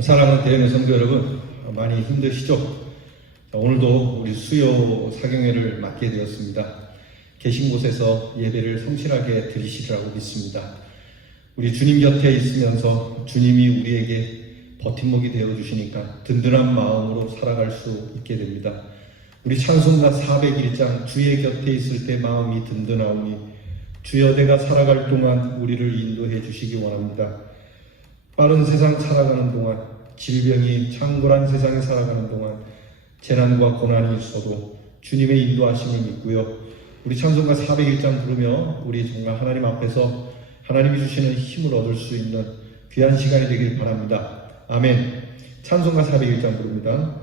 사랑하는 대연의 성도 여러분, 많이 힘드시죠? 오늘도 우리 수요 사경회를 맡게 되었습니다. 계신 곳에서 예배를 성실하게 드리시리라고 믿습니다. 우리 주님 곁에 있으면서 주님이 우리에게 버팀목이 되어주시니까 든든한 마음으로 살아갈 수 있게 됩니다. 우리 찬송가 401장 주의 곁에 있을 때 마음이 든든하오니 주여 내가 살아갈 동안 우리를 인도해 주시기 원합니다. 빠른 세상 살아가는 동안, 질병이 창궐한 세상에 살아가는 동안 재난과 고난이 있어도 주님의 인도하심을 믿고요. 우리 찬송가 401장 부르며 우리 정말 하나님 앞에서 하나님이 주시는 힘을 얻을 수 있는 귀한 시간이 되길 바랍니다. 아멘. 찬송가 401장 부릅니다.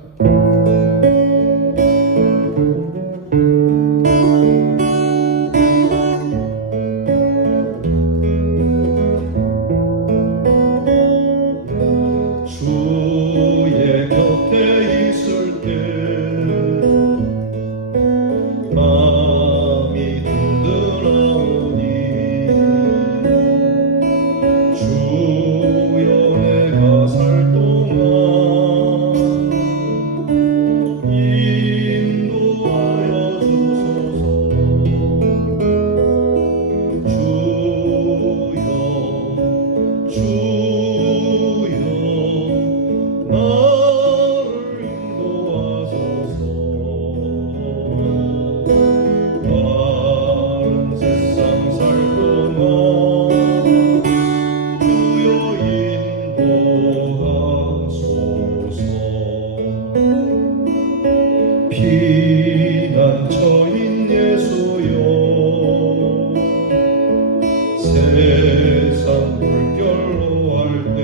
피난처인 예수여 세상 물결로 할 때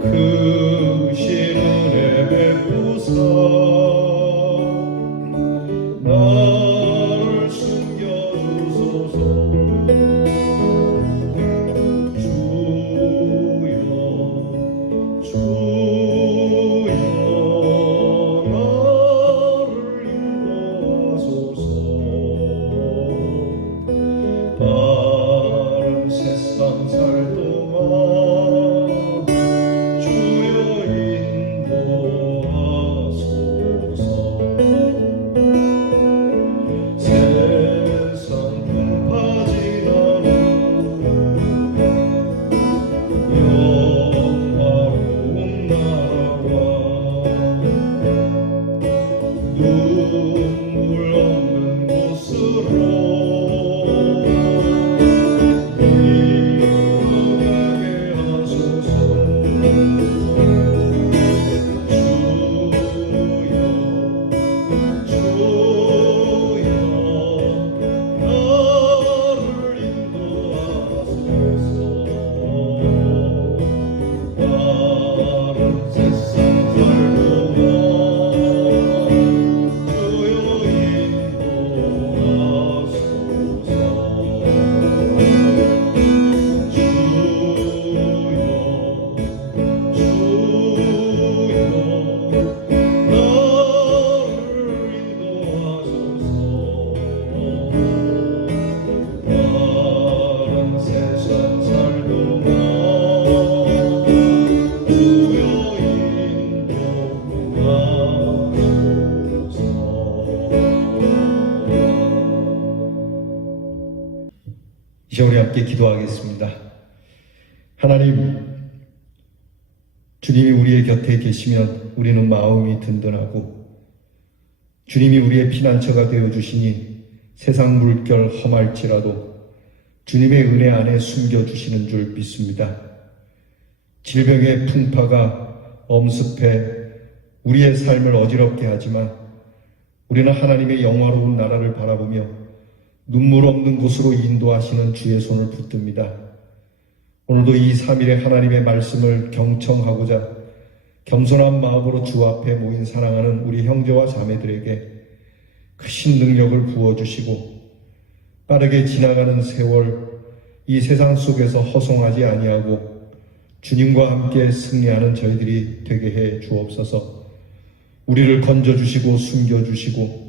크신 은혜 베푸사 나를 숨겨주소서. 눈물 없는 곳으로 인도하게 하소서. 주여 나를 인도하소서. 다른 세상 살고 이제 우리 함께 기도하겠습니다. 하나님, 주님이 우리의 곁에 계시면 우리는 마음이 든든하고 주님이 우리의 피난처가 되어주시니 세상 물결 험할지라도 주님의 은혜 안에 숨겨주시는 줄 믿습니다. 질병의 풍파가 엄습해 우리의 삶을 어지럽게 하지만 우리는 하나님의 영화로운 나라를 바라보며 눈물 없는 곳으로 인도하시는 주의 손을 붙듭니다. 오늘도 이 3일의 하나님의 말씀을 경청하고자 겸손한 마음으로 주 앞에 모인 사랑하는 우리 형제와 자매들에게 크신 능력을 부어주시고 빠르게 지나가는 세월 이 세상 속에서 허송하지 아니하고 주님과 함께 승리하는 저희들이 되게 해 주옵소서. 우리를 건져주시고 숨겨주시고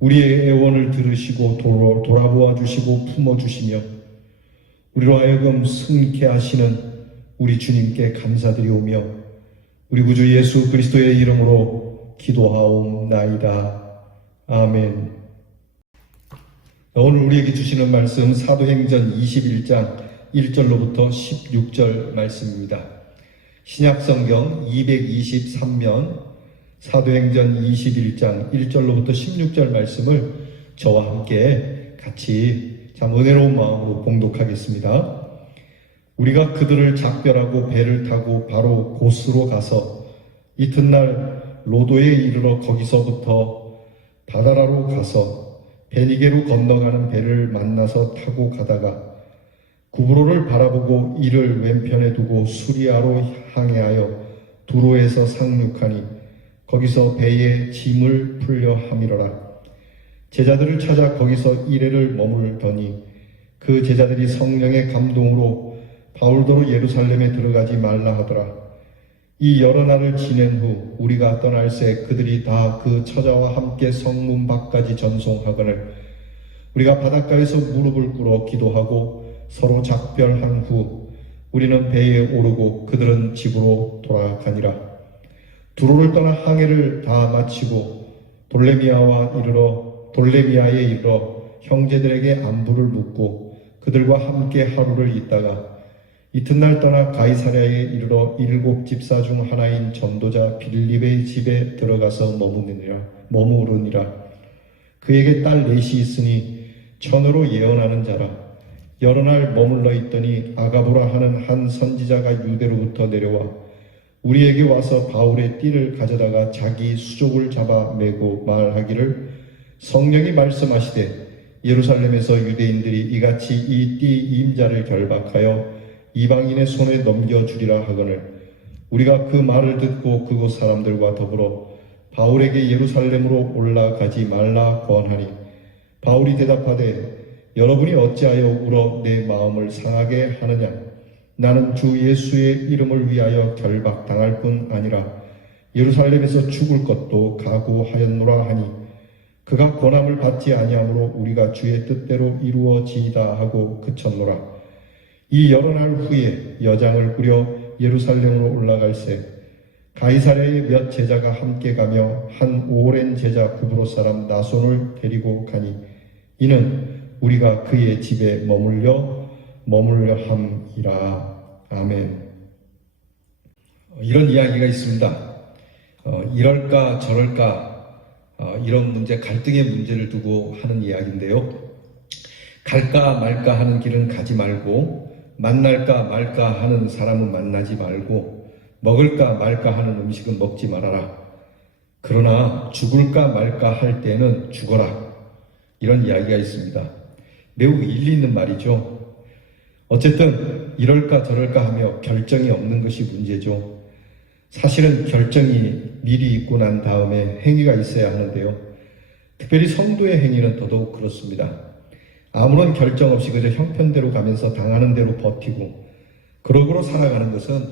우리의 애원을 들으시고 돌아보아 주시고 품어주시며 우리로 하여금 승케 하시는 우리 주님께 감사드리오며 우리 구주 예수 그리스도의 이름으로 기도하옵나이다. 아멘. 오늘 우리에게 주시는 말씀 사도행전 21장 1절로부터 16절 말씀입니다. 신약성경 223면 사도행전 21장 1절로부터 16절 말씀을 저와 함께 같이 참 은혜로운 마음으로 봉독하겠습니다. 우리가 그들을 작별하고 배를 타고 바로 고스로 가서 이튿날 로도에 이르러 거기서부터 바다라로 가서 베니게로 건너가는 배를 만나서 타고 가다가 구브로를 바라보고 이를 왼편에 두고 수리아로 항해하여 두로에서 상륙하니 거기서 배에 짐을 풀려 함이러라. 제자들을 찾아 거기서 이레를 머물더니 그 제자들이 성령의 감동으로 바울더러 예루살렘에 들어가지 말라 하더라. 이 여러 날을 지낸 후 우리가 떠날새 그들이 다 그 처자와 함께 성문 밖까지 전송하거늘 우리가 바닷가에서 무릎을 꿇어 기도하고 서로 작별한 후 우리는 배에 오르고 그들은 집으로 돌아가니라. 두로를 떠나 항해를 다 마치고 돌레미아에 이르러 형제들에게 안부를 묻고 그들과 함께 하루를 있다가 이튿날 떠나 가이사랴에 이르러 7 집사 중 하나인 전도자 빌립의 집에 들어가서 머무르니라. 그에게 딸 넷이 있으니 천으로 예언하는 자라. 여러 날 머물러 있더니 아가보라 하는 한 선지자가 유대로부터 내려와 우리에게 와서 바울의 띠를 가져다가 자기 수족을 잡아 매고 말하기를 성령이 말씀하시되 예루살렘에서 유대인들이 이같이 이 띠 임자를 결박하여 이방인의 손에 넘겨주리라 하거늘 우리가 그 말을 듣고 그곳 사람들과 더불어 바울에게 예루살렘으로 올라가지 말라 권하니 바울이 대답하되 여러분이 어찌하여 울어 내 마음을 상하게 하느냐. 나는 주 예수의 이름을 위하여 결박당할 뿐 아니라 예루살렘에서 죽을 것도 각오하였노라 하니 그가 권함을 받지 아니하므로 우리가 주의 뜻대로 이루어지이다 하고 그쳤노라. 이 여러 날 후에 여장을 꾸려 예루살렘으로 올라갈새 가이사랴에 몇 제자가 함께 가며 한 오랜 제자 구브로 사람 나손을 데리고 가니 이는 우리가 그의 집에 머물려 함이라. 아멘. 이런 이야기가 있습니다. 이럴까 저럴까 이런 문제, 갈등의 문제를 두고 하는 이야기인데요. 갈까 말까 하는 길은 가지 말고 만날까 말까 하는 사람은 만나지 말고 먹을까 말까 하는 음식은 먹지 말아라. 그러나 죽을까 말까 할 때는 죽어라. 이런 이야기가 있습니다. 매우 일리 있는 말이죠. 어쨌든 이럴까 저럴까 하며 결정이 없는 것이 문제죠. 사실은 결정이 미리 있고 난 다음에 행위가 있어야 하는데요. 특별히 성도의 행위는 더더욱 그렇습니다. 아무런 결정 없이 그저 형편대로 가면서 당하는 대로 버티고 그러고로 살아가는 것은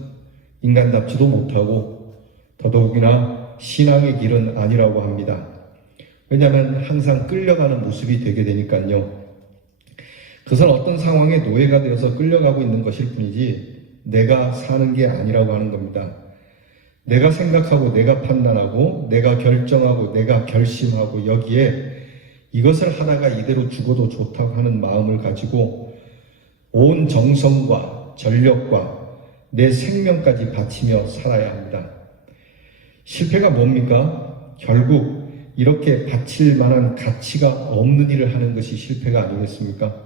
인간답지도 못하고 더더욱이나 신앙의 길은 아니라고 합니다. 왜냐하면 항상 끌려가는 모습이 되게 되니까요. 그것은 어떤 상황에 노예가 되어서 끌려가고 있는 것일 뿐이지 내가 사는 게 아니라고 하는 겁니다. 내가 생각하고 내가 판단하고 내가 결정하고 내가 결심하고 여기에 이것을 하다가 이대로 죽어도 좋다고 하는 마음을 가지고 온 정성과 전력과 내 생명까지 바치며 살아야 합니다. 실패가 뭡니까? 결국 이렇게 바칠 만한 가치가 없는 일을 하는 것이 실패가 아니겠습니까?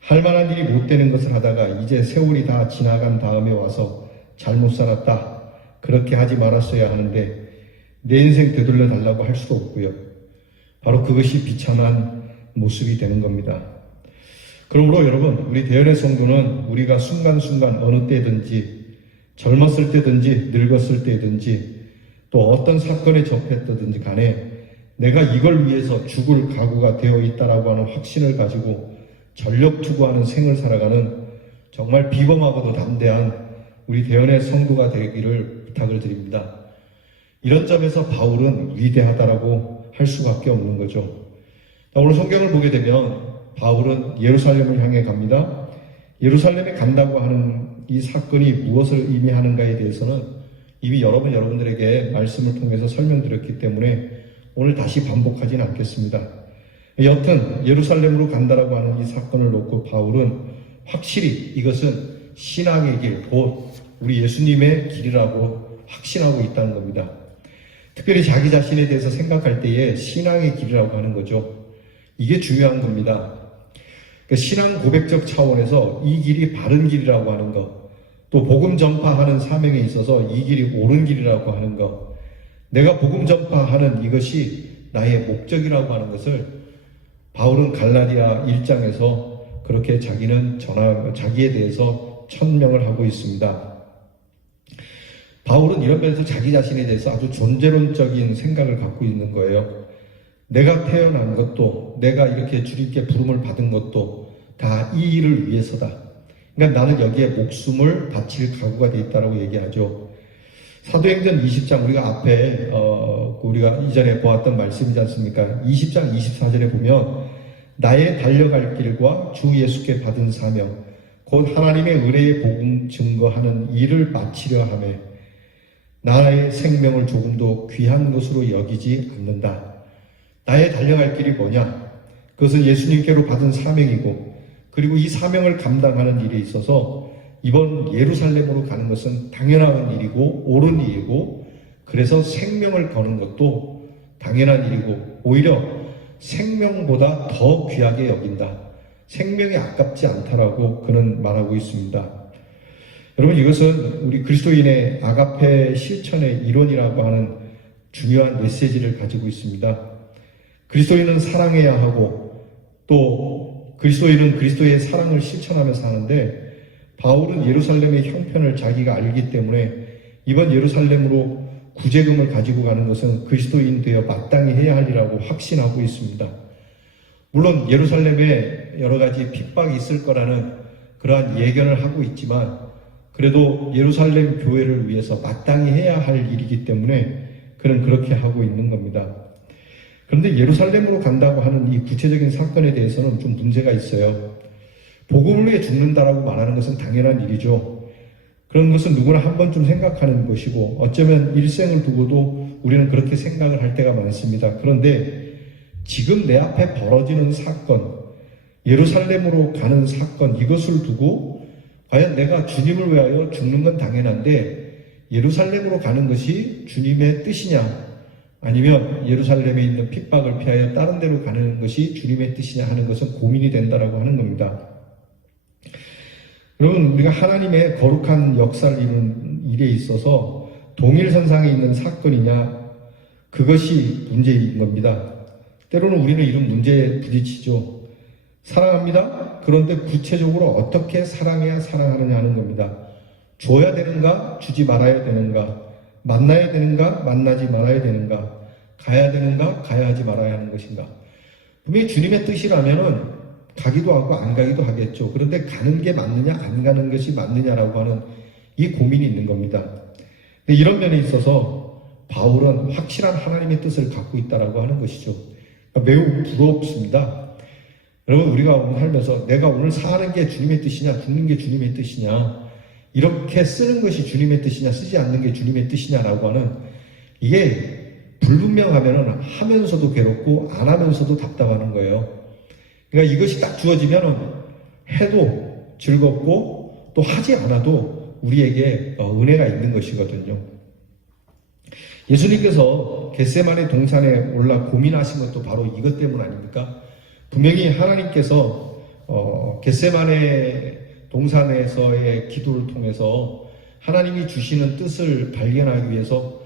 할 만한 일이 못 되는 것을 하다가 이제 세월이 다 지나간 다음에 와서 잘못 살았다. 그렇게 하지 말았어야 하는데 내 인생 되돌려 달라고 할 수도 없고요. 바로 그것이 비참한 모습이 되는 겁니다. 그러므로 여러분, 우리 대연의 성도는 우리가 순간순간 어느 때든지 젊었을 때든지 늙었을 때든지 또 어떤 사건에 접했다든지 간에 내가 이걸 위해서 죽을 각오가 되어 있다라고 하는 확신을 가지고 전력 투구하는 생을 살아가는 정말 비범하고도 담대한 우리 대연의 성도가 되기를 부탁을 드립니다. 이런 점에서 바울은 위대하다라고 할 수밖에 없는 거죠. 오늘 성경을 보게 되면 바울은 예루살렘을 향해 갑니다. 예루살렘에 간다고 하는 이 사건이 무엇을 의미하는가에 대해서는 이미 여러 번 여러분들에게 말씀을 통해서 설명드렸기 때문에 오늘 다시 반복하지는 않겠습니다. 여튼 예루살렘으로 간다라고 하는 이 사건을 놓고 바울은 확실히 이것은 신앙의 길, 곧 우리 예수님의 길이라고 확신하고 있다는 겁니다. 특별히 자기 자신에 대해서 생각할 때에 신앙의 길이라고 하는 거죠. 이게 중요한 겁니다. 신앙 고백적 차원에서 이 길이 바른 길이라고 하는 것, 또 복음 전파하는 사명에 있어서 이 길이 옳은 길이라고 하는 것, 내가 복음 전파하는 이것이 나의 목적이라고 하는 것을 바울은 갈라디아 1장에서 그렇게 자기에 대해서 천명을 하고 있습니다. 바울은 이런 면에서 자기 자신에 대해서 아주 존재론적인 생각을 갖고 있는 거예요. 내가 태어난 것도, 내가 이렇게 주님께 부름을 받은 것도 다 이 일을 위해서다. 그러니까 나는 여기에 목숨을 바칠 각오가 되어 있다고 얘기하죠. 사도행전 20장 우리가 앞에 우리가 이전에 보았던 말씀이지 않습니까? 20장 24절에 보면 나의 달려갈 길과 주 예수께 받은 사명 곧 하나님의 은혜의 복음 증거하는 일을 마치려 하며 나의 생명을 조금도 귀한 것으로 여기지 않는다. 나의 달려갈 길이 뭐냐? 그것은 예수님께로 받은 사명이고 그리고 이 사명을 감당하는 일에 있어서 이번 예루살렘으로 가는 것은 당연한 일이고 옳은 일이고 그래서 생명을 거는 것도 당연한 일이고 오히려 생명보다 더 귀하게 여긴다. 생명이 아깝지 않다라고 그는 말하고 있습니다. 여러분 이것은 우리 그리스도인의 아가페 실천의 이론이라고 하는 중요한 메시지를 가지고 있습니다. 그리스도인은 사랑해야 하고 또 그리스도인은 그리스도의 사랑을 실천하며 사는데 바울은 예루살렘의 형편을 자기가 알기 때문에 이번 예루살렘으로 구제금을 가지고 가는 것은 그리스도인 되어 마땅히 해야 할 일이라고 확신하고 있습니다. 물론 예루살렘에 여러 가지 핍박이 있을 거라는 그러한 예견을 하고 있지만 그래도 예루살렘 교회를 위해서 마땅히 해야 할 일이기 때문에 그는 그렇게 하고 있는 겁니다. 그런데 예루살렘으로 간다고 하는 이 구체적인 사건에 대해서는 좀 문제가 있어요. 복음을 위해 죽는다라고 말하는 것은 당연한 일이죠. 그런 것은 누구나 한 번쯤 생각하는 것이고 어쩌면 일생을 두고도 우리는 그렇게 생각을 할 때가 많습니다. 그런데 지금 내 앞에 벌어지는 사건, 예루살렘으로 가는 사건 이것을 두고 과연 내가 주님을 위하여 죽는 건 당연한데 예루살렘으로 가는 것이 주님의 뜻이냐 아니면 예루살렘에 있는 핍박을 피하여 다른 데로 가는 것이 주님의 뜻이냐 하는 것은 고민이 된다라고 하는 겁니다. 여러분 우리가 하나님의 거룩한 역사를 이루는 일에 있어서 동일선상에 있는 사건이냐 그것이 문제인 겁니다. 때로는 우리는 이런 문제에 부딪히죠. 사랑합니다. 그런데 구체적으로 어떻게 사랑해야 사랑하느냐 하는 겁니다. 줘야 되는가 주지 말아야 되는가 만나야 되는가 만나지 말아야 되는가 가야 되는가 가야 하지 말아야 하는 것인가. 분명히 주님의 뜻이라면은 가기도 하고 안 가기도 하겠죠. 그런데 가는 게 맞느냐 안 가는 것이 맞느냐라고 하는 이 고민이 있는 겁니다. 이런 면에 있어서 바울은 확실한 하나님의 뜻을 갖고 있다라고 하는 것이죠. 매우 부럽습니다. 여러분 우리가 오늘 살면서 내가 오늘 사는 게 주님의 뜻이냐 죽는 게 주님의 뜻이냐 이렇게 쓰는 것이 주님의 뜻이냐 쓰지 않는 게 주님의 뜻이냐라고 하는 이게 불분명하면은 하면서도 괴롭고 안 하면서도 답답하는 거예요. 그러니까 이것이 딱 주어지면은 해도 즐겁고 또 하지 않아도 우리에게 은혜가 있는 것이거든요. 예수님께서 겟세마네 동산에 올라 고민하신 것도 바로 이것 때문 아닙니까? 분명히 하나님께서 겟세마네 동산에서의 기도를 통해서 하나님이 주시는 뜻을 발견하기 위해서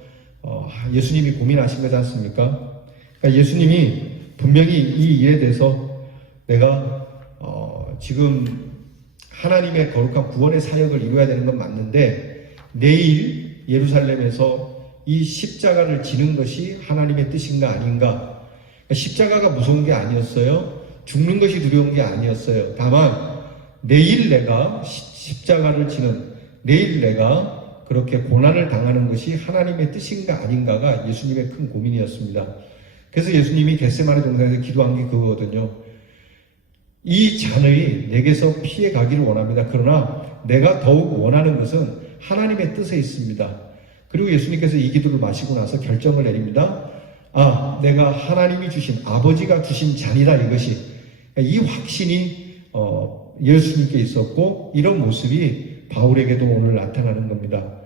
예수님이 고민하신 거지 않습니까? 그러니까 예수님이 분명히 이 일에 대해서 내가 지금 하나님의 거룩한 구원의 사역을 이루어야 되는 건 맞는데 내일 예루살렘에서 이 십자가를 지는 것이 하나님의 뜻인가 아닌가. 그러니까 십자가가 무서운 게 아니었어요. 죽는 것이 두려운 게 아니었어요. 다만 내일 내가 십자가를 지는 내일 내가 그렇게 고난을 당하는 것이 하나님의 뜻인가 아닌가가 예수님의 큰 고민이었습니다. 그래서 예수님이 겟세마네 동산에서 기도한 게 그거거든요. 이 잔의 내게서 피해 가기를 원합니다. 그러나 내가 더욱 원하는 것은 하나님의 뜻에 있습니다. 그리고 예수님께서 이 기도를 마시고 나서 결정을 내립니다. 아, 내가 하나님이 주신, 아버지가 주신 잔이다, 이것이. 이 확신이 예수님께 있었고, 이런 모습이 바울에게도 오늘 나타나는 겁니다.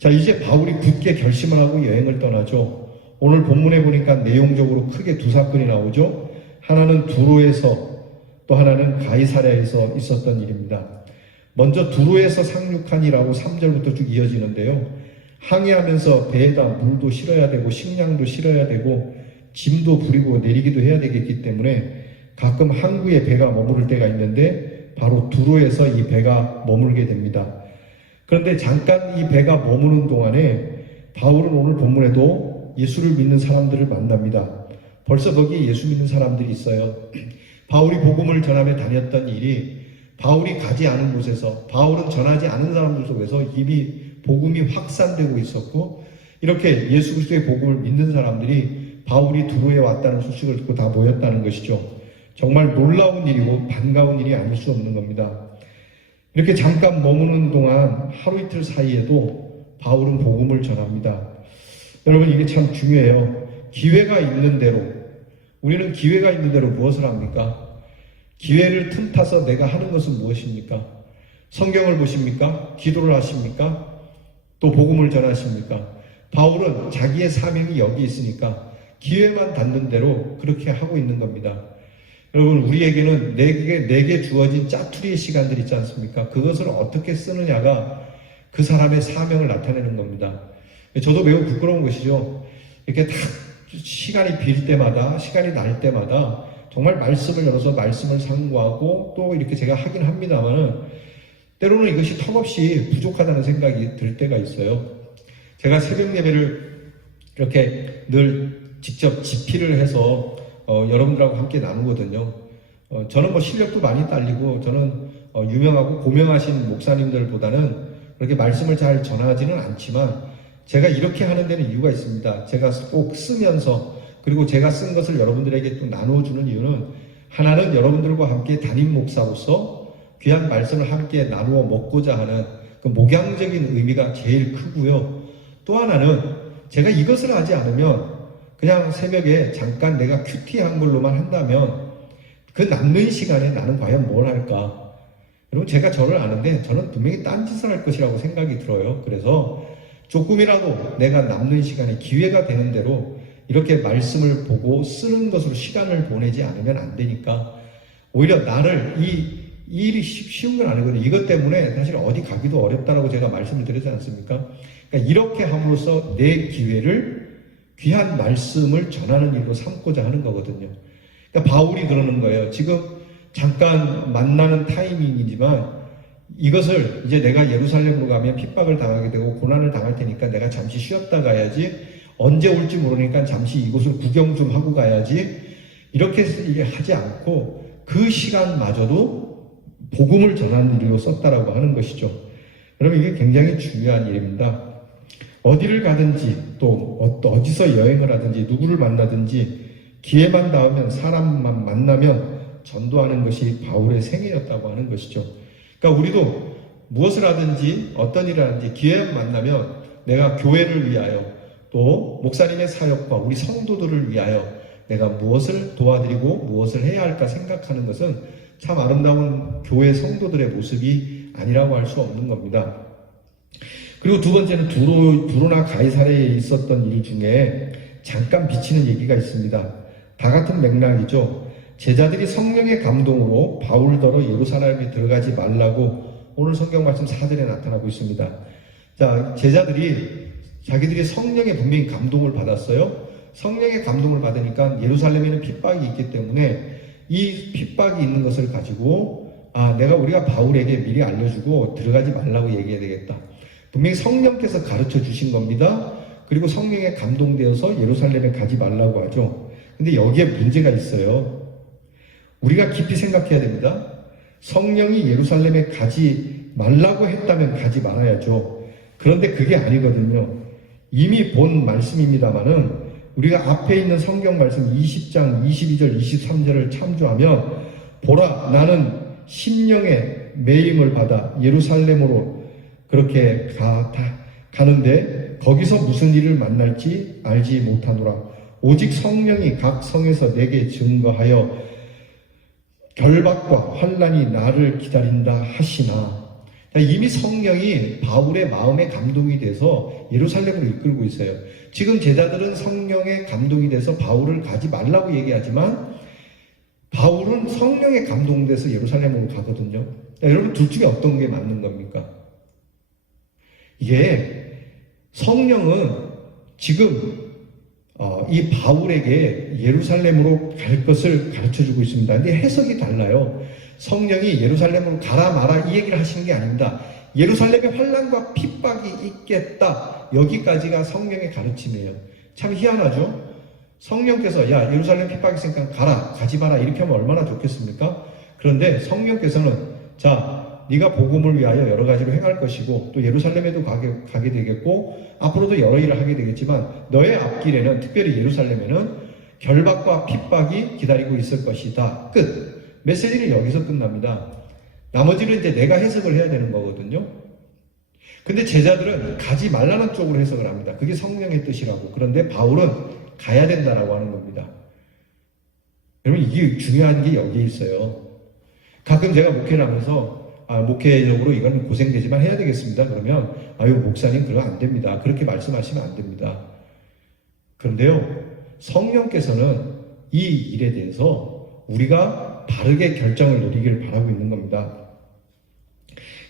자, 이제 바울이 굳게 결심을 하고 여행을 떠나죠. 오늘 본문에 보니까 내용적으로 크게 두 사건이 나오죠. 하나는 두로에서, 또 하나는 가이사랴에서 있었던 일입니다. 먼저 두로에서 상륙한이라고 3절부터 쭉 이어지는데요. 항해하면서 배에다 물도 실어야 되고 식량도 실어야 되고 짐도 부리고 내리기도 해야 되겠기 때문에 가끔 항구에 배가 머무를 때가 있는데 바로 두로에서 이 배가 머물게 됩니다. 그런데 잠깐 이 배가 머무는 동안에 바울은 오늘 본문에도 예수를 믿는 사람들을 만납니다. 벌써 거기에 예수 믿는 사람들이 있어요. 바울이 복음을 전하며 다녔던 일이 바울이 가지 않은 곳에서, 바울은 전하지 않은 사람들 속에서 이미 복음이 확산되고 있었고, 이렇게 예수 그리스도의 복음을 믿는 사람들이 바울이 두로에 왔다는 소식을 듣고 다 모였다는 것이죠. 정말 놀라운 일이고 반가운 일이 아닐 수 없는 겁니다. 이렇게 잠깐 머무는 동안 하루 이틀 사이에도 바울은 복음을 전합니다. 여러분, 이게 참 중요해요. 기회가 있는 대로, 우리는 기회가 있는 대로 무엇을 합니까? 기회를 틈타서 내가 하는 것은 무엇입니까? 성경을 보십니까? 기도를 하십니까? 또 복음을 전하십니까? 바울은 자기의 사명이 여기 있으니까 기회만 닿는 대로 그렇게 하고 있는 겁니다. 여러분, 우리에게는 내게 주어진 짜투리의 시간들 있지 않습니까? 그것을 어떻게 쓰느냐가 그 사람의 사명을 나타내는 겁니다. 저도 매우 부끄러운 것이죠. 이렇게 다 시간이 빌 때마다, 시간이 날 때마다 정말 말씀을 열어서 말씀을 상고하고 또 이렇게 제가 하긴 합니다만은 때로는 이것이 턱없이 부족하다는 생각이 들 때가 있어요. 제가 새벽 예배를 이렇게 늘 직접 집필을 해서 여러분들하고 함께 나누거든요. 저는 뭐 실력도 많이 딸리고 저는 유명하고 고명하신 목사님들보다는 그렇게 말씀을 잘 전하지는 않지만 제가 이렇게 하는 데는 이유가 있습니다. 제가 꼭 쓰면서 그리고 제가 쓴 것을 여러분들에게 또 나누어주는 이유는 하나는 여러분들과 함께 담임 목사로서 귀한 말씀을 함께 나누어 먹고자 하는 그 목양적인 의미가 제일 크고요. 또 하나는 제가 이것을 하지 않으면 그냥 새벽에 잠깐 내가 큐티한 걸로만 한다면 그 남는 시간에 나는 과연 뭘 할까? 여러분, 제가 저를 아는데 저는 분명히 딴짓을 할 것이라고 생각이 들어요. 그래서 조금이라도 내가 남는 시간에 기회가 되는 대로 이렇게 말씀을 보고 쓰는 것으로 시간을 보내지 않으면 안 되니까 오히려 나를 이 일이 쉬운 건 아니거든요. 이것 때문에 사실 어디 가기도 어렵다라고 제가 말씀을 드리지 않습니까? 그러니까 이렇게 함으로써 내 기회를 귀한 말씀을 전하는 일로 삼고자 하는 거거든요. 그러니까 바울이 그러는 거예요. 지금 잠깐 만나는 타이밍이지만 이것을 이제 내가 예루살렘으로 가면 핍박을 당하게 되고 고난을 당할 테니까 내가 잠시 쉬었다 가야지, 언제 올지 모르니까 잠시 이곳을 구경 좀 하고 가야지, 이렇게 하지 않고 그 시간마저도 복음을 전하는 일로 썼다라고 하는 것이죠. 여러분, 이게 굉장히 중요한 일입니다. 어디를 가든지 또 어디서 여행을 하든지 누구를 만나든지 기회만 닿으면, 사람만 만나면 전도하는 것이 바울의 생애였다고 하는 것이죠. 그러니까 우리도 무엇을 하든지 어떤 일을 하든지 기회만 만나면 내가 교회를 위하여 또 목사님의 사역과 우리 성도들을 위하여 내가 무엇을 도와드리고 무엇을 해야 할까 생각하는 것은 참 아름다운 교회 성도들의 모습이 아니라고 할 수 없는 겁니다. 그리고 두 번째는 두로나 가이사랴에 있었던 일 중에 잠깐 비치는 얘기가 있습니다. 다 같은 맥락이죠. 제자들이 성령의 감동으로 바울더러 예루살렘에 들어가지 말라고 오늘 성경 말씀 4절에 나타나고 있습니다. 자, 제자들이 자기들이 성령의 분명히 감동을 받았어요. 성령의 감동을 받으니까 예루살렘에는 핍박이 있기 때문에 이 핍박이 있는 것을 가지고 우리가 바울에게 미리 알려주고 들어가지 말라고 얘기해야 되겠다. 분명히 성령께서 가르쳐 주신 겁니다. 그리고 성령에 감동되어서 예루살렘에 가지 말라고 하죠. 근데 여기에 문제가 있어요. 우리가 깊이 생각해야 됩니다. 성령이 예루살렘에 가지 말라고 했다면 가지 말아야죠. 그런데 그게 아니거든요. 이미 본 말씀입니다만은 우리가 앞에 있는 성경 말씀 20장 22절 23절을 참조하면 보라, 나는 심령의 매임을 받아 예루살렘으로 그렇게 가는데 거기서 무슨 일을 만날지 알지 못하노라. 오직 성령이 각 성에서 내게 증거하여 결박과 환난이 나를 기다린다 하시나. 이미 성령이 바울의 마음에 감동이 돼서 예루살렘으로 이끌고 있어요. 지금 제자들은 성령의 감동이 돼서 바울을 가지 말라고 얘기하지만 바울은 성령에 감동돼서 예루살렘으로 가거든요. 여러분, 둘 중에 어떤 게 맞는 겁니까? 이게 성령은 지금 이 바울에게 예루살렘으로 갈 것을 가르쳐주고 있습니다. 근데 해석이 달라요. 성령이 예루살렘으로 가라 마라 이 얘기를 하시는 게 아닙니다. 예루살렘에 환난과 핍박이 있겠다. 여기까지가 성령의 가르침이에요. 참 희한하죠? 성령께서 야, 예루살렘 핍박이 있으니까 가라, 가지 마라 이렇게 하면 얼마나 좋겠습니까? 그런데 성령께서는 자, 네가 복음을 위하여 여러 가지로 행할 것이고 또 예루살렘에도 가게 되겠고 앞으로도 여러 일을 하게 되겠지만 너의 앞길에는, 특별히 예루살렘에는 결박과 핍박이 기다리고 있을 것이다. 끝. 메시지는 여기서 끝납니다. 나머지는 이제 내가 해석을 해야 되는 거거든요. 근데 제자들은 가지 말라는 쪽으로 해석을 합니다. 그게 성령의 뜻이라고. 그런데 바울은 가야 된다라고 하는 겁니다. 여러분, 이게 중요한 게 여기에 있어요. 가끔 제가 목회를 하면서 목회적으로 이건 고생되지만 해야 되겠습니다. 그러면 아유, 목사님 그러면 안 됩니다. 그렇게 말씀하시면 안 됩니다. 그런데요, 성령께서는 이 일에 대해서 우리가 바르게 결정을 내리기를 바라고 있는 겁니다.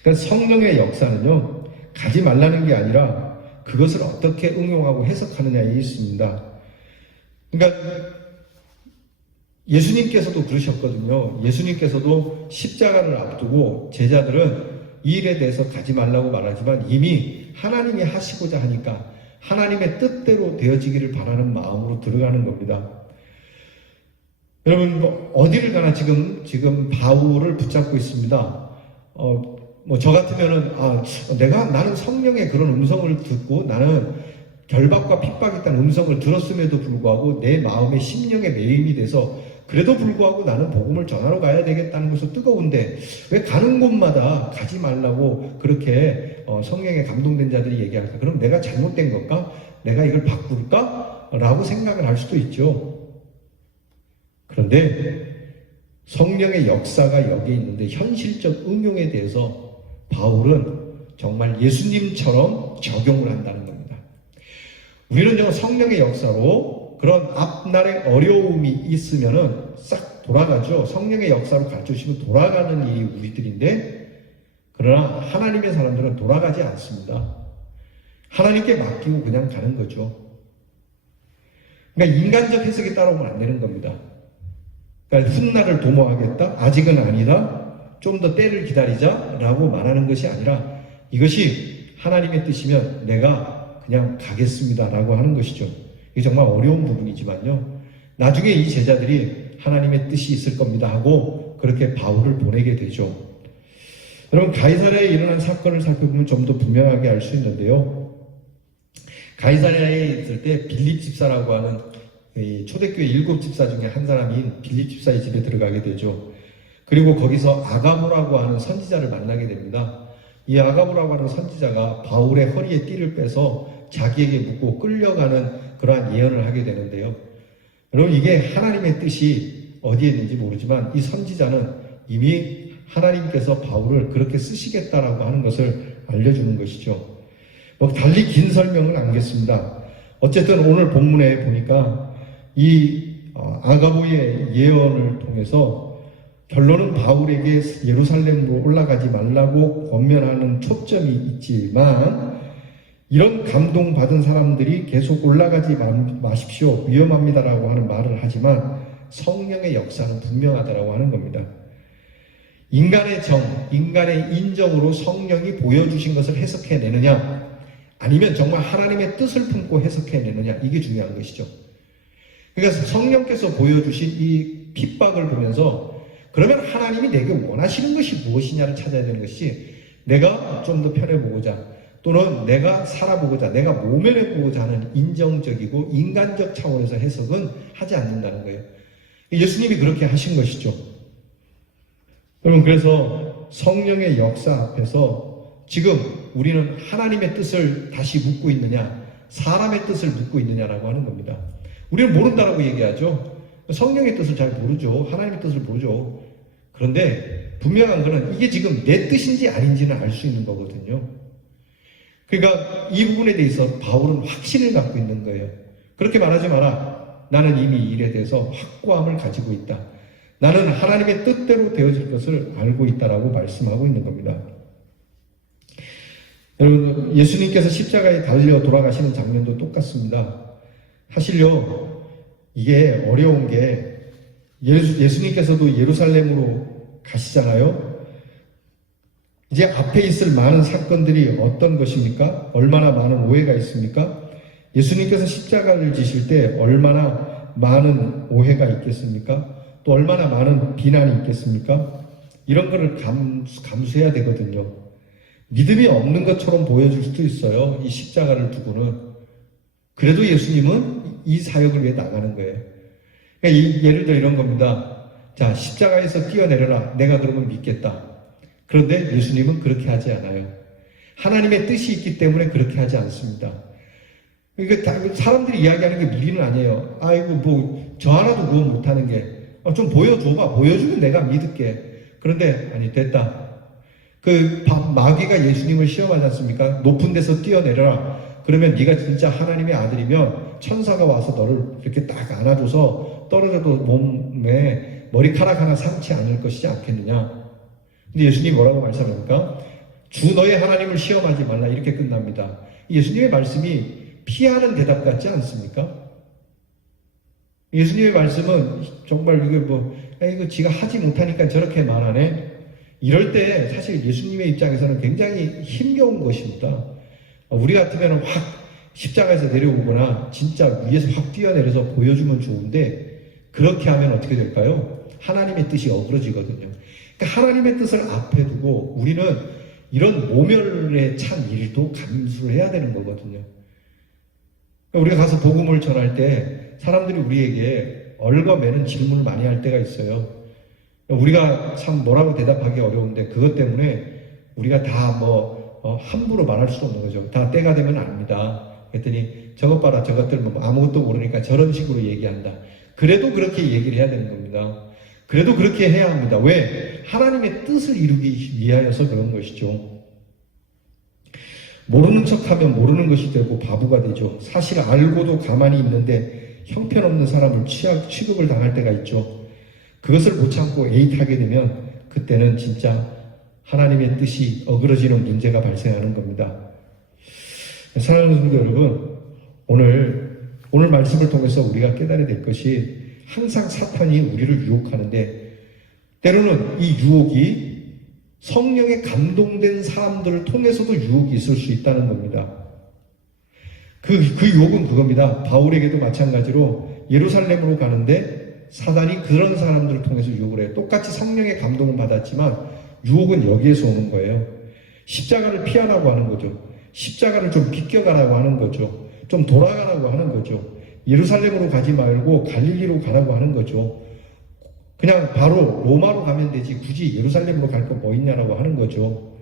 그러니까 성령의 역사는요, 가지 말라는 게 아니라 그것을 어떻게 응용하고 해석하느냐에 있습니다. 그러니까 예수님께서도 그러셨거든요. 예수님께서도 십자가를 앞두고 제자들은 이 일에 대해서 가지 말라고 말하지만 이미 하나님이 하시고자 하니까 하나님의 뜻대로 되어지기를 바라는 마음으로 들어가는 겁니다. 여러분, 어디를 가나 지금 바울을 붙잡고 있습니다. 저 같으면은 나는 성령의 그런 음성을 듣고 나는 결박과 핍박이 있다는 음성을 들었음에도 불구하고 내 마음에 심령의 매임이 돼서 그래도 불구하고 나는 복음을 전하러 가야 되겠다는 것은 뜨거운데 왜 가는 곳마다 가지 말라고 그렇게 성령에 감동된 자들이 얘기할까? 그럼 내가 잘못된 걸까? 내가 이걸 바꿀까? 라고 생각을 할 수도 있죠. 그런데 성령의 역사가 여기에 있는데 현실적 응용에 대해서 바울은 정말 예수님처럼 적용을 한다는 겁니다. 우리는요, 성령의 역사로 그런 앞날에 어려움이 있으면은 싹 돌아가죠. 성령의 역사로 가르쳐주시면 돌아가는 일이 우리들인데, 그러나 하나님의 사람들은 돌아가지 않습니다. 하나님께 맡기고 그냥 가는 거죠. 그러니까 인간적 해석에 따라오면 안 되는 겁니다. 그러니까 훗날을 도모하겠다? 아직은 아니다? 좀 더 때를 기다리자? 라고 말하는 것이 아니라 이것이 하나님의 뜻이면 내가 그냥 가겠습니다 라고 하는 것이죠. 이게 정말 어려운 부분이지만요, 나중에 이 제자들이 하나님의 뜻이 있을 겁니다 하고 그렇게 바울을 보내게 되죠. 여러분, 가이사랴에 일어난 사건을 살펴보면 좀 더 분명하게 알 수 있는데요, 가이사랴에 있을 때 빌립 집사라고 하는 초대교회 7집사 중에 한 사람인 빌립 집사의 집에 들어가게 되죠. 그리고 거기서 아가보라고 하는 선지자를 만나게 됩니다. 이 아가보라고 하는 선지자가 바울의 허리에 띠를 빼서 자기에게 묻고 끌려가는 그러한 예언을 하게 되는데요. 여러분, 이게 하나님의 뜻이 어디에 있는지 모르지만 이 선지자는 이미 하나님께서 바울을 그렇게 쓰시겠다라고 하는 것을 알려주는 것이죠. 달리 긴 설명을 안 하겠습니다. 어쨌든 오늘 본문에 보니까 이 아가보의 예언을 통해서 결론은 바울에게 예루살렘으로 올라가지 말라고 권면하는 초점이 있지만, 이런 감동받은 사람들이 계속 올라가지 마십시오, 위험합니다라고 하는 말을 하지만 성령의 역사는 분명하다라고 하는 겁니다. 인간의 인간의 인정으로 성령이 보여주신 것을 해석해내느냐, 아니면 정말 하나님의 뜻을 품고 해석해내느냐, 이게 중요한 것이죠. 그러니까 성령께서 보여주신 이 핍박을 보면서 그러면 하나님이 내게 원하시는 것이 무엇이냐를 찾아야 되는 것이, 내가 좀 더 편해보고자 또는 내가 살아보고자, 내가 모면해보고자 하는 인정적이고 인간적 차원에서 해석은 하지 않는다는 거예요. 예수님이 그렇게 하신 것이죠. 여러분, 그래서 성령의 역사 앞에서 지금 우리는 하나님의 뜻을 다시 묻고 있느냐, 사람의 뜻을 묻고 있느냐라고 하는 겁니다. 우리는 모른다라고 얘기하죠. 성령의 뜻을 잘 모르죠. 하나님의 뜻을 모르죠. 그런데 분명한 것은 이게 지금 내 뜻인지 아닌지는 알 수 있는 거거든요. 그러니까 이 부분에 대해서 바울은 확신을 갖고 있는 거예요. 그렇게 말하지 마라. 나는 이미 이 일에 대해서 확고함을 가지고 있다. 나는 하나님의 뜻대로 되어질 것을 알고 있다라고 말씀하고 있는 겁니다. 여러분, 예수님께서 십자가에 달려 돌아가시는 장면도 똑같습니다. 사실요, 이게 어려운 게 예수님께서도 예루살렘으로 가시잖아요. 이제 앞에 있을 많은 사건들이 어떤 것입니까? 얼마나 많은 오해가 있습니까? 예수님께서 십자가를 지실 때 얼마나 많은 오해가 있겠습니까? 또 얼마나 많은 비난이 있겠습니까? 이런 거를 감수해야 되거든요. 믿음이 없는 것처럼 보여줄 수도 있어요. 이 십자가를 두고는. 그래도 예수님은 이 사역을 위해 나가는 거예요. 그러니까 예를 들어 이런 겁니다. 자, 십자가에서 뛰어내려라. 내가 그러면 믿겠다. 그런데 예수님은 그렇게 하지 않아요. 하나님의 뜻이 있기 때문에 그렇게 하지 않습니다. 그러니까 사람들이 이야기하는 게 무리는 아니에요. 아이고, 뭐 저 하나도 구원 못하는 게 좀 보여줘봐. 보여주면 내가 믿을게. 그런데 아니, 됐다. 그 마귀가 예수님을 시험하지 않습니까? 높은 데서 뛰어내려라. 그러면 네가 진짜 하나님의 아들이면 천사가 와서 너를 이렇게 딱 안아줘서 떨어져도 몸에 머리카락 하나 상치 않을 것이지 않겠느냐. 근데 예수님이 뭐라고 말씀합니까? 주 너의 하나님을 시험하지 말라. 이렇게 끝납니다. 예수님의 말씀이 피하는 대답 같지 않습니까? 예수님의 말씀은 정말 이게 이거 지가 하지 못하니까 저렇게 말하네. 이럴 때 사실 예수님의 입장에서는 굉장히 힘겨운 것입니다. 우리 같으면 확 십자가에서 내려오거나 진짜 위에서 확 뛰어내려서 보여주면 좋은데 그렇게 하면 어떻게 될까요? 하나님의 뜻이 어그러지거든요. 그러니까 하나님의 뜻을 앞에 두고 우리는 이런 모멸에 찬 일도 감수를 해야 되는 거거든요. 우리가 가서 복음을 전할 때 사람들이 우리에게 얽어매는 질문을 많이 할 때가 있어요. 우리가 참 뭐라고 대답하기 어려운데 그것 때문에 우리가 다 함부로 말할 수 없는 거죠. 다 때가 되면 압니다. 그랬더니 저것 봐라, 저것들 아무것도 모르니까 저런 식으로 얘기한다. 그래도 그렇게 얘기를 해야 되는 겁니다. 그래도 그렇게 해야 합니다. 왜? 하나님의 뜻을 이루기 위하여서 그런 것이죠. 모르는 척하면 모르는 것이 되고 바보가 되죠. 사실 알고도 가만히 있는데 형편없는 사람을 취급을 당할 때가 있죠. 그것을 못 참고 에잇하게 되면 그때는 진짜 하나님의 뜻이 어그러지는 문제가 발생하는 겁니다. 사랑하는 성도 여러분, 오늘 말씀을 통해서 우리가 깨달아야 될 것이 항상 사탄이 우리를 유혹하는데 때로는 이 유혹이 성령에 감동된 사람들을 통해서도 유혹이 있을 수 있다는 겁니다. 그 유혹은 그겁니다. 바울에게도 마찬가지로 예루살렘으로 가는데 사단이 그런 사람들을 통해서 유혹을 해요. 똑같이 성령의 감동을 받았지만 유혹은 여기에서 오는 거예요. 십자가를 피하라고 하는 거죠. 십자가를 좀 비껴가라고 하는 거죠. 좀 돌아가라고 하는 거죠. 예루살렘으로 가지 말고 갈릴리로 가라고 하는 거죠. 그냥 바로 로마로 가면 되지 굳이 예루살렘으로 갈 거 뭐 있냐라고 하는 거죠.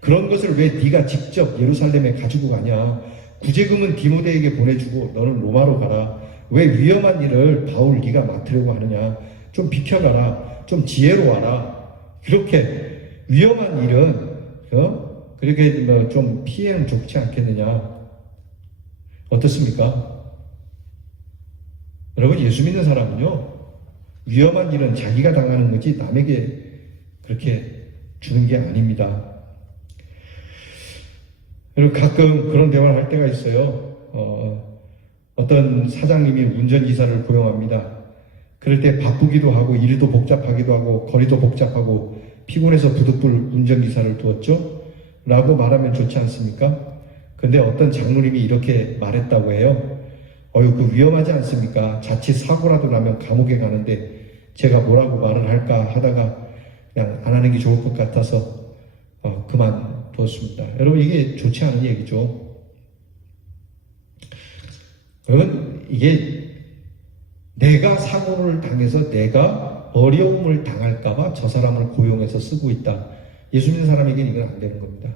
그런 것을 왜 네가 직접 예루살렘에 가지고 가냐. 구제금은 디모데에게 보내주고 너는 로마로 가라. 왜 위험한 일을 바울 네가 맡으려고 하느냐. 좀 비켜가라. 좀 지혜로워라. 그렇게 위험한 일은 그렇게 좀 피해는 좋지 않겠느냐. 어떻습니까? 여러분, 예수 믿는 사람은요, 위험한 일은 자기가 당하는 거지 남에게 그렇게 주는 게 아닙니다. 여러분, 가끔 그런 대화를 할 때가 있어요. 어떤 사장님이 운전기사를 고용합니다. 그럴 때 바쁘기도 하고 일도 복잡하기도 하고 거리도 복잡하고 피곤해서 부득불 운전기사를 두었죠? 라고 말하면 좋지 않습니까? 근데 어떤 장로님이 이렇게 말했다고 해요. 그 위험하지 않습니까? 자칫 사고라도 나면 감옥에 가는데 제가 뭐라고 말을 할까 하다가 그냥 안 하는 게 좋을 것 같아서 그만뒀습니다. 여러분, 이게 좋지 않은 얘기죠. 여러분, 이게 내가 사고를 당해서 내가 어려움을 당할까봐 저 사람을 고용해서 쓰고 있다. 예수 믿는 사람에게는 이건 안 되는 겁니다.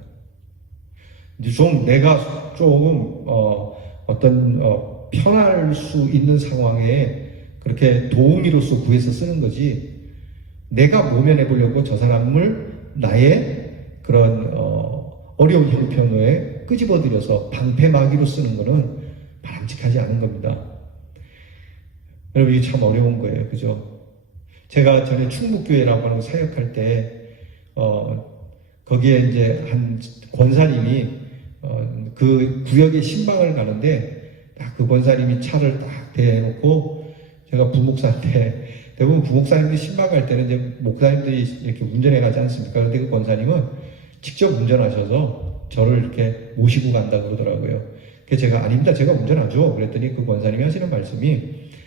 좀 내가 조금 편할 수 있는 상황에 그렇게 도우미로서 구해서 쓰는 거지, 내가 모면해 보려고 저 사람을 나의 그런 어려운 형편에 끄집어들여서 방패막이로 쓰는 거는 바람직하지 않은 겁니다. 여러분, 이게 참 어려운 거예요. 그죠? 제가 전에 충북교회라고 하는 거 사역할 때 거기에 이제 한 권사님이 그 구역에 신방을 가는데 딱 그 권사님이 차를 딱 대놓고, 제가 부목사인데 대부분 부목사님들이 신방 갈 때는 이제 목사님들이 이렇게 운전해 가지 않습니까? 그런데 그 권사님은 직접 운전하셔서 저를 이렇게 모시고 간다 그러더라고요. 그래서 제가 아닙니다, 제가 운전하죠. 그랬더니 그 권사님이 하시는 말씀이,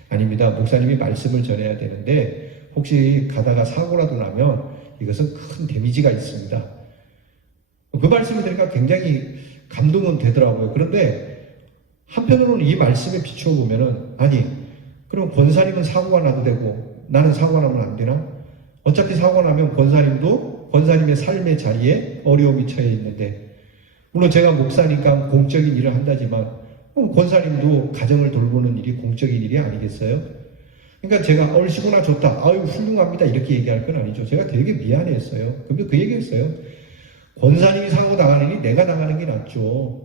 아닙니다, 목사님이 말씀을 전해야 되는데 혹시 가다가 사고라도 나면 이것은 큰 데미지가 있습니다. 그 말씀을 들으니까 굉장히 감동은 되더라고요. 그런데 한편으로는 이 말씀에 비춰보면은, 아니 그럼 권사님은 사고가 나도 되고 나는 사고가 나면 안 되나? 어차피 사고가 나면 권사님도 권사님의 삶의 자리에 어려움이 처해 있는데, 물론 제가 목사니까 공적인 일을 한다지만 권사님도 가정을 돌보는 일이 공적인 일이 아니겠어요? 그러니까 제가 얼씨구나 좋다, 아유 훌륭합니다 이렇게 얘기할 건 아니죠. 제가 되게 미안했어요. 근데 그 얘기했어요. 권사님이 사고 당하느니 내가 당하는 게 낫죠.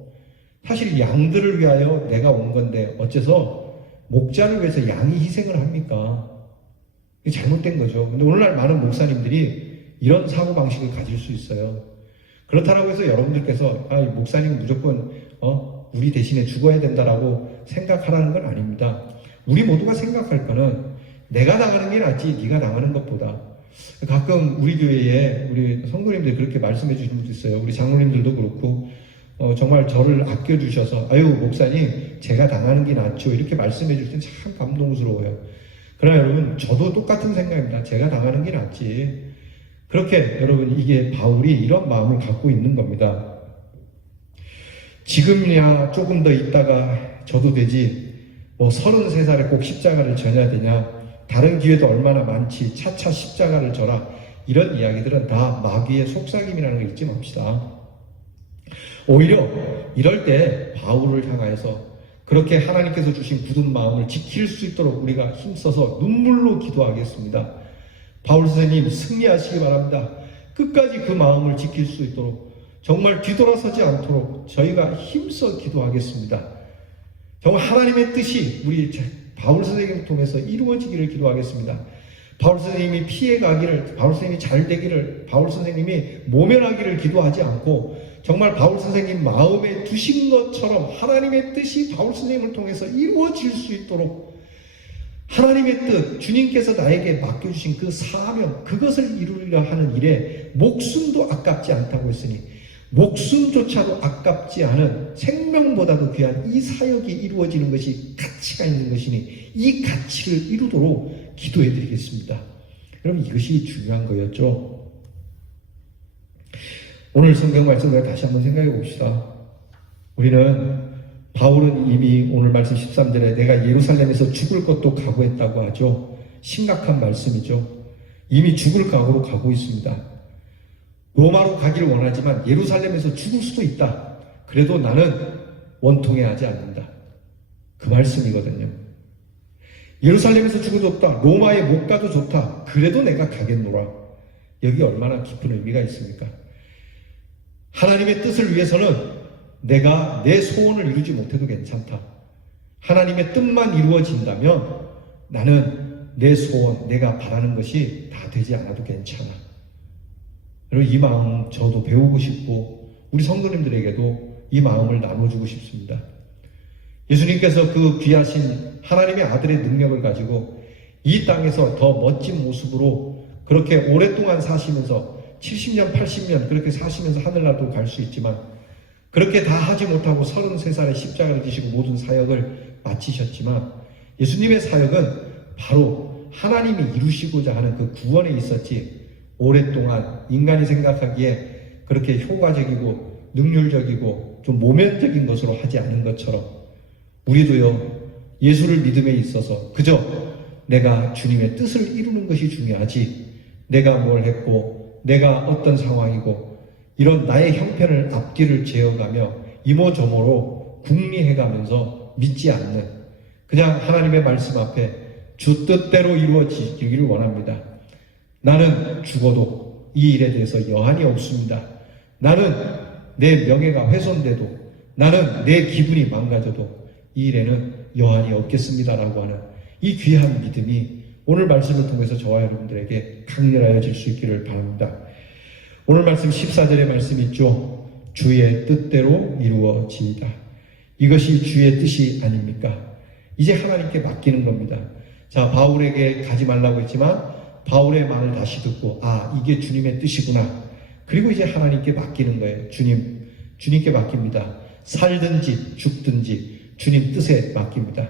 사실 양들을 위하여 내가 온 건데 어째서 목자를 위해서 양이 희생을 합니까? 이게 잘못된 거죠. 근데 오늘날 많은 목사님들이 이런 사고방식을 가질 수 있어요. 그렇다고 해서 여러분들께서 목사님 무조건 우리 대신에 죽어야 된다라고 생각하라는 건 아닙니다. 우리 모두가 생각할 거는 내가 당하는 게 낫지 네가 당하는 것보다. 가끔 우리 교회에 우리 성도님들이 그렇게 말씀해 주시는 분도 있어요. 우리 장로님들도 그렇고 정말 저를 아껴주셔서 아유 목사님 제가 당하는 게 낫죠 이렇게 말씀해 줄 땐 참 감동스러워요. 그러나 여러분, 저도 똑같은 생각입니다. 제가 당하는 게 낫지. 그렇게 여러분, 이게 바울이 이런 마음을 갖고 있는 겁니다. 지금이야 조금 더 있다가 저도 되지, 33살에 꼭 십자가를 져야 되냐, 다른 기회도 얼마나 많지, 차차 십자가를 져라, 이런 이야기들은 다 마귀의 속삭임이라는 걸 잊지 맙시다. 오히려 이럴 때 바울을 향하여서 그렇게 하나님께서 주신 굳은 마음을 지킬 수 있도록 우리가 힘써서 눈물로 기도하겠습니다. 바울 선생님 승리하시기 바랍니다. 끝까지 그 마음을 지킬 수 있도록 정말 뒤돌아서지 않도록 저희가 힘써 기도하겠습니다. 정말 하나님의 뜻이 우리 바울 선생님을 통해서 이루어지기를 기도하겠습니다. 바울 선생님이 피해가기를, 바울 선생님이 잘 되기를, 바울 선생님이 모면하기를 기도하지 않고 정말 바울 선생님 마음에 두신 것처럼 하나님의 뜻이 바울 선생님을 통해서 이루어질 수 있도록 하나님의 뜻, 주님께서 나에게 맡겨주신 그 사명, 그것을 이루려 하는 일에 목숨도 아깝지 않다고 했으니 목숨조차도 아깝지 않은 생명보다도 귀한 이 사역이 이루어지는 것이 가치가 있는 것이니 이 가치를 이루도록 기도해 드리겠습니다. 여러분, 이것이 중요한 거였죠. 오늘 성경 말씀을 다시 한번 생각해 봅시다. 우리는 바울은 이미 오늘 말씀 13절에 내가 예루살렘에서 죽을 것도 각오했다고 하죠. 심각한 말씀이죠. 이미 죽을 각오로 가고 있습니다. 로마로 가기를 원하지만 예루살렘에서 죽을 수도 있다. 그래도 나는 원통해하지 않는다. 그 말씀이거든요. 예루살렘에서 죽어도 좋다. 로마에 못 가도 좋다. 그래도 내가 가겠노라. 여기 얼마나 깊은 의미가 있습니까? 하나님의 뜻을 위해서는 내가 내 소원을 이루지 못해도 괜찮다. 하나님의 뜻만 이루어진다면 나는 내 소원, 내가 바라는 것이 다 되지 않아도 괜찮아. 여러분, 이 마음 저도 배우고 싶고 우리 성도님들에게도 이 마음을 나눠주고 싶습니다. 예수님께서 그 귀하신 하나님의 아들의 능력을 가지고 이 땅에서 더 멋진 모습으로 그렇게 오랫동안 사시면서 70년, 80년 그렇게 사시면서 하늘나라도 갈 수 있지만 그렇게 다 하지 못하고 33살에 십자가를 지시고 모든 사역을 마치셨지만 예수님의 사역은 바로 하나님이 이루시고자 하는 그 구원에 있었지 오랫동안 인간이 생각하기에 그렇게 효과적이고 능률적이고 좀 모면적인 것으로 하지 않은 것처럼 우리도요, 예수를 믿음에 있어서 그저 내가 주님의 뜻을 이루는 것이 중요하지, 내가 뭘 했고 내가 어떤 상황이고 이런 나의 형편을 앞뒤를 재어가며 이모저모로 궁리해가면서 믿지 않는, 그냥 하나님의 말씀 앞에 주 뜻대로 이루어지기를 원합니다. 나는 죽어도 이 일에 대해서 여한이 없습니다. 나는 내 명예가 훼손돼도, 나는 내 기분이 망가져도 이 일에는 여한이 없겠습니다라고 하는 이 귀한 믿음이 오늘 말씀을 통해서 저와 여러분들에게 강렬하여질 수 있기를 바랍니다. 오늘 말씀 14절의 말씀 있죠. 주의 뜻대로 이루어지이다. 이것이 주의 뜻이 아닙니까? 이제 하나님께 맡기는 겁니다. 자, 바울에게 가지 말라고 했지만 바울의 말을 다시 듣고, 아, 이게 주님의 뜻이구나. 그리고 이제 하나님께 맡기는 거예요. 주님께 맡깁니다. 살든지 죽든지 주님 뜻에 맡깁니다.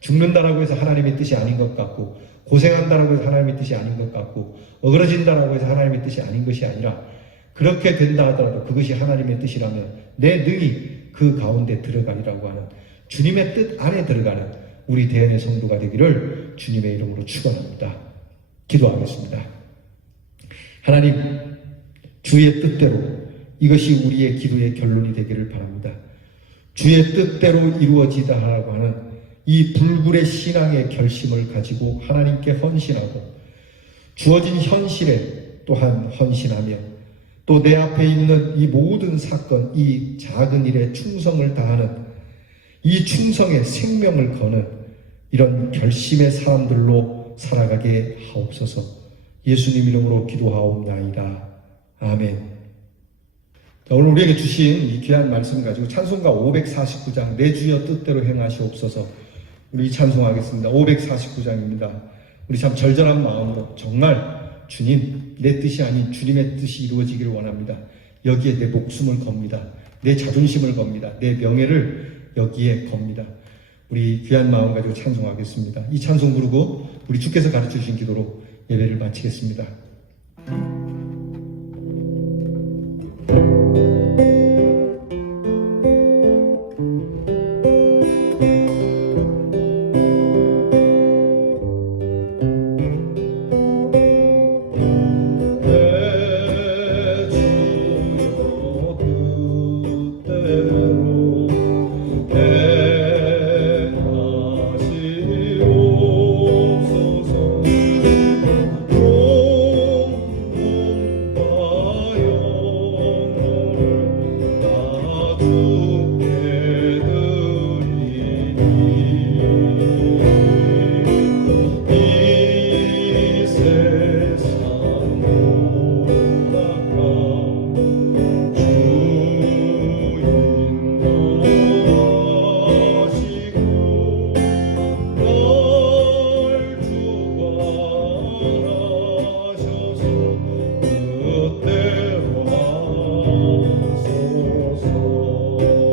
죽는다라고 해서 하나님의 뜻이 아닌 것 같고, 고생한다라고 해서 하나님의 뜻이 아닌 것 같고, 어그러진다라고 해서 하나님의 뜻이 아닌 것이 아니라, 그렇게 된다 하더라도 그것이 하나님의 뜻이라면 내 능히 그 가운데 들어가리라고 하는 주님의 뜻 안에 들어가는 우리 대언의 성도가 되기를 주님의 이름으로 축원합니다. 기도하겠습니다. 하나님, 주의 뜻대로, 이것이 우리의 기도의 결론이 되기를 바랍니다. 주의 뜻대로 이루어지다 하라고 하는 이 불굴의 신앙의 결심을 가지고 하나님께 헌신하고, 주어진 현실에 또한 헌신하며, 또 내 앞에 있는 이 모든 사건, 이 작은 일에 충성을 다하는, 이 충성의 생명을 거는 이런 결심의 사람들로 살아가게 하옵소서. 예수님 이름으로 기도하옵나이다. 아멘. 자, 오늘 우리에게 주신 이 귀한 말씀 가지고 찬송가 549장 내 주여 뜻대로 행하시옵소서, 우리 찬송하겠습니다. 549장입니다. 우리 참 절절한 마음으로 정말 주님, 내 뜻이 아닌 주님의 뜻이 이루어지기를 원합니다. 여기에 내 목숨을 겁니다. 내 자존심을 겁니다. 내 명예를 여기에 겁니다. 우리 귀한 마음 가지고 찬송하겠습니다. 이 찬송 부르고 우리 주께서 가르쳐 주신 기도로 예배를 마치겠습니다. 뜻대로 하소서.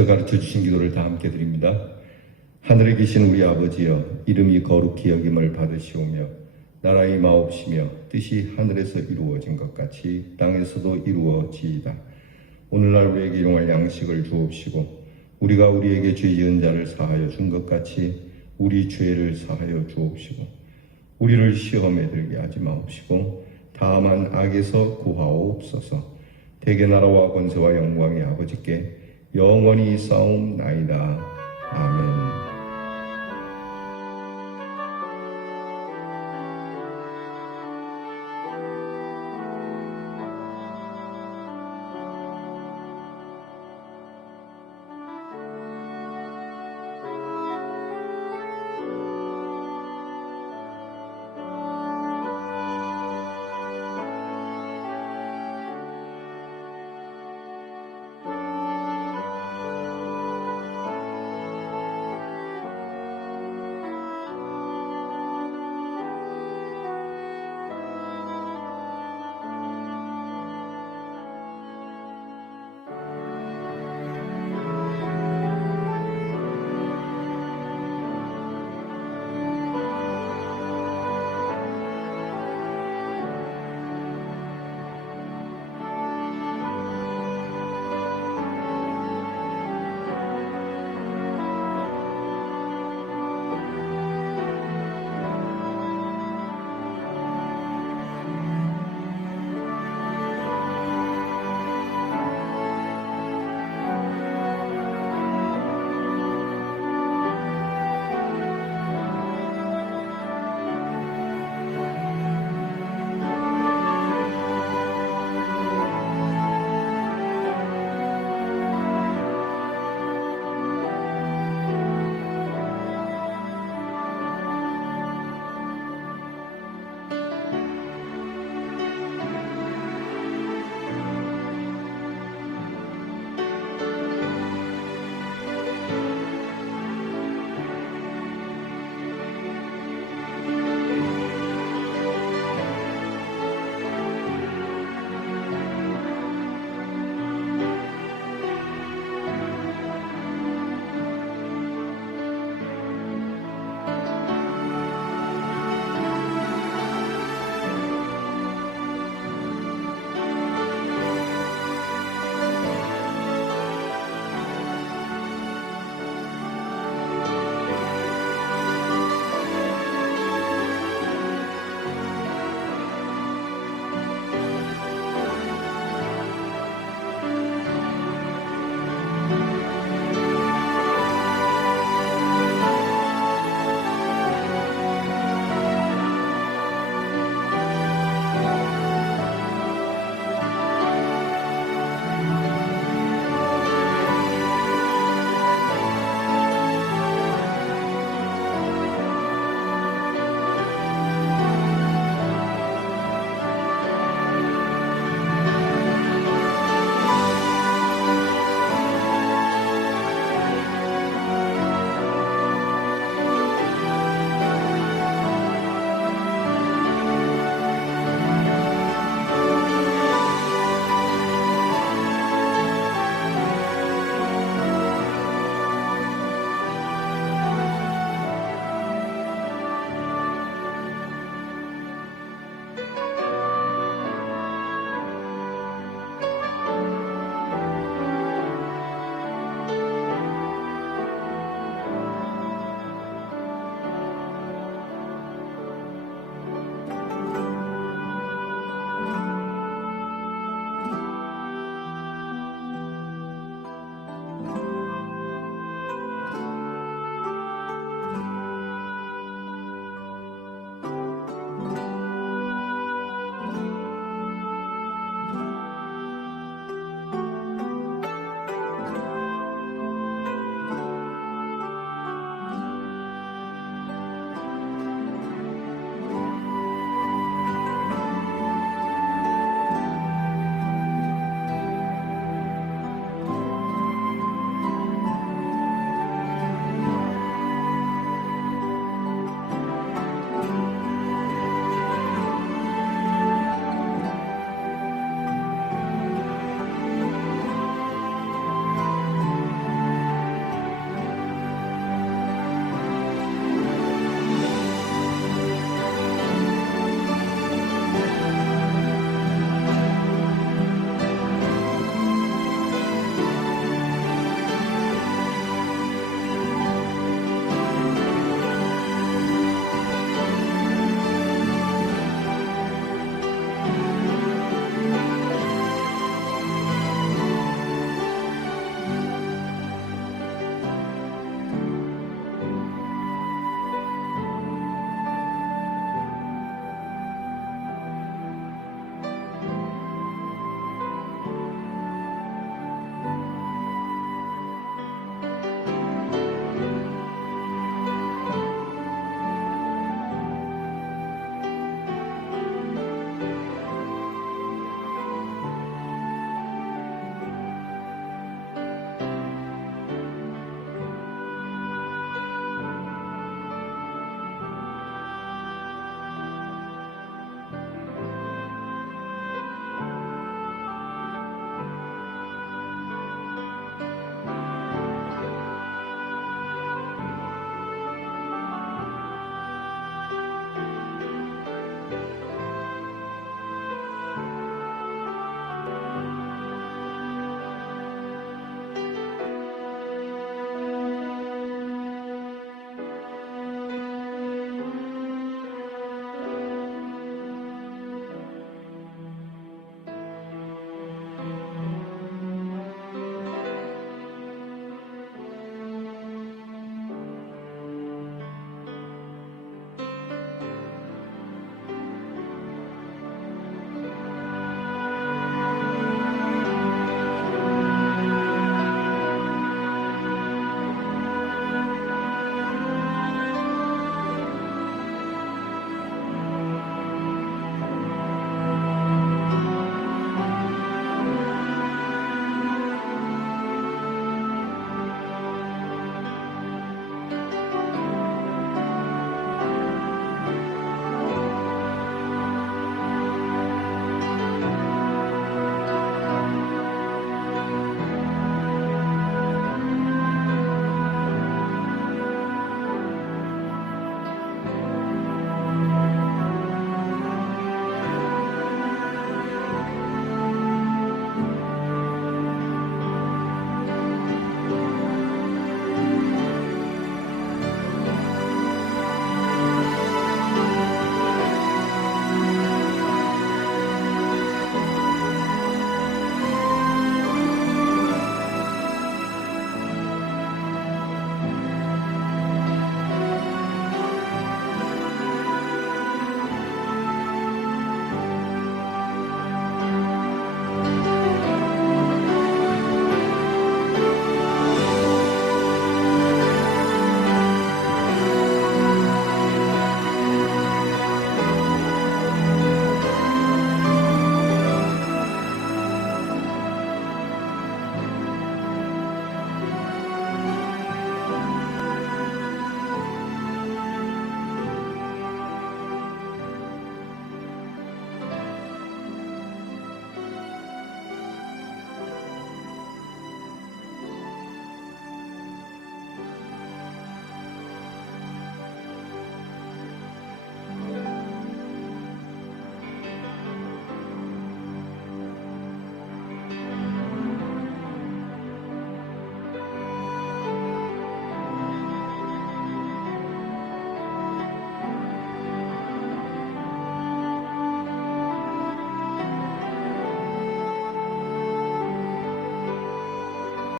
주님께서 가르쳐 주신 기도를 다 함께 드립니다. 하늘에 계신 우리 아버지여, 이름이 거룩히 여김을 받으시오며 나라 임하옵시며 뜻이 하늘에서 이루어진 것 같이 땅에서도 이루어지이다. 오늘날 우리에게 일용할 양식을 주옵시고 우리가 우리에게 죄 지은 자를 사하여 준 것 같이 우리 죄를 사하여 주옵시고 우리를 시험에 들게 하지 마옵시고 다만 악에서 구하옵소서. 대개 나라와 권세와 영광이 아버지께 영원히 싸움나이다.